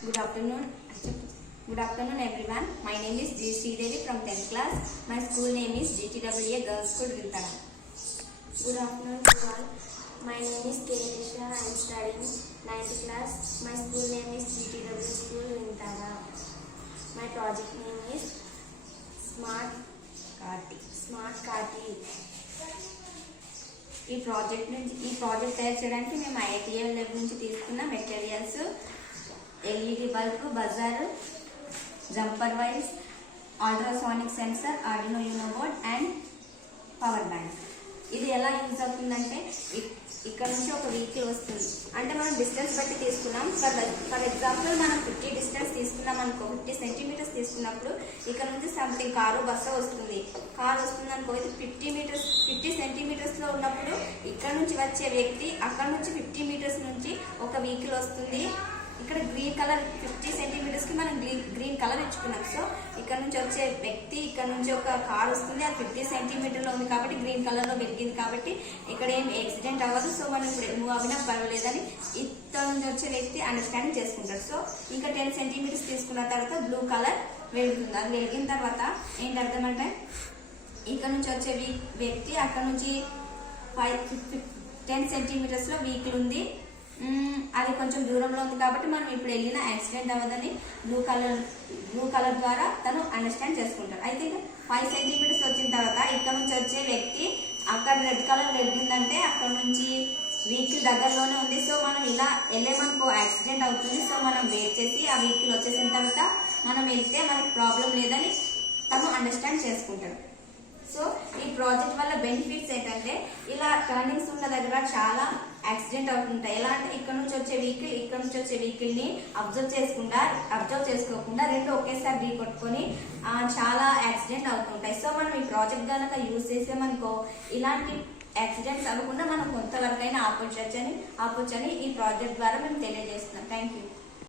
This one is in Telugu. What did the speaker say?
Good afternoon. Good afternoon, everyone. My name is G. Sridevi from 10th class. My school name is GTWA Girls School, Vintara. Good afternoon to all. My name is K. Risha. I am studying 9th class. My school name is GTW School, Vintara. My project name is Smart Kati. ఈ ప్రాజెక్ట్ తయారు చేయడానికి మేము IITL లెబ్ నుంచి తీసుకున్న materials LED bulb, buzzer, jumper wires, ultrasonic sensor, Arduino Uno board and power bank. ఇది ఎలా యూజ్ అవుతుందంటే ఇక్కడ నుంచి ఒక వెహికల్ వస్తుంది అంటే మనం డిస్టెన్స్ బట్టి తీసుకున్నాం. ఫర్ ఎగ్జాంపుల్ మనం 50 డిస్టెన్స్ తీసుకున్నాం అనుకో, 50 సెంటీమీటర్స్ తీసుకున్నప్పుడు ఇక్కడ నుంచి సంథింగ్ కారు బస్సు వస్తుంది. కారు వస్తుంది అనుకో, ఇది 50 సెంటీమీటర్స్లో ఉన్నప్పుడు ఇక్కడ నుంచి వచ్చే వ్యక్తి అక్కడ నుంచి 50 మీటర్స్ నుంచి ఒక వెహికల్ వస్తుంది. ఇక్కడ గ్రీన్ కలర్ 50 సెంటీమీటర్స్కి మనం గ్రీన్ కలర్ ఇచ్చుకున్నాం. సో ఇక్కడ నుంచి వచ్చే వ్యక్తి ఇక్కడ నుంచి ఒక కార్ వస్తుంది, అది 50 సెంటీమీటర్లో ఉంది కాబట్టి గ్రీన్ కలర్లో వెలిగింది కాబట్టి ఇక్కడ ఏం యాక్సిడెంట్ అవ్వదు. సో మనం ఇప్పుడు మూవ్ అవినా పర్వాలేదని ఇక్కడ నుంచి వచ్చే వ్యక్తి అండర్స్టాండింగ్ చేసుకుంటారు. సో ఇంకా 10 సెంటీమీటర్స్ తీసుకున్న తర్వాత బ్లూ కలర్ వెలుగుతుంది. అది వెలిగిన తర్వాత ఏంటి అర్థమంటే ఇక్కడ నుంచి వచ్చే వ్యక్తి అక్కడ నుంచి 10 సెంటీమీటర్స్లో వెహికల్ ఉంది, అది కొంచెం దూరంలో ఉంది కాబట్టి మనం ఇప్పుడు వెళ్ళిన యాక్సిడెంట్ అవ్వదని బ్లూ కలర్ ద్వారా తను అండర్స్టాండ్ చేసుకుంటారు. అయితే 5 సెంటీమీటర్స్ వచ్చిన తర్వాత ఇక్కడ నుంచి వచ్చే వ్యక్తి అక్కడ రెడ్ కలర్ వెలిగిందంటే అక్కడ నుంచి వెహికల్ దగ్గరలోనే ఉంది. సో మనం ఇలా వెళ్ళేమనుకో యాక్సిడెంట్ అవుతుంది. సో మనం వెయిట్ చేసి ఆ వెహికల్ వచ్చేసిన తర్వాత మనం వెళ్తే మనకి ప్రాబ్లం లేదని తను అండర్స్టాండ్ చేసుకుంటాడు. సో ఈ ప్రాజెక్ట్ వల్ల బెనిఫిట్స్ ఏంటంటే ఇలా టర్నింగ్స్ ఉన్న దగ్గర చాలా యాక్సిడెంట్ అవుతుంటాయి. ఎలా అంటే ఇక్కడ నుంచి వచ్చే వెహికల్ ని అబ్జర్వ్ చేసుకోకుండా రెండు ఒకేసారి ఢీ కొట్టుకొని చాలా యాక్సిడెంట్ అవుతుంటాయి. సో మనం ఈ ప్రాజెక్ట్ కనుక యూజ్ చేసామనుకో ఇలాంటి యాక్సిడెంట్స్ అవ్వకుండా మనం కొంతవరకైనా ఆపొచ్చని ఈ ప్రాజెక్ట్ ద్వారా మేము తెలియజేస్తున్నాం. Thank you.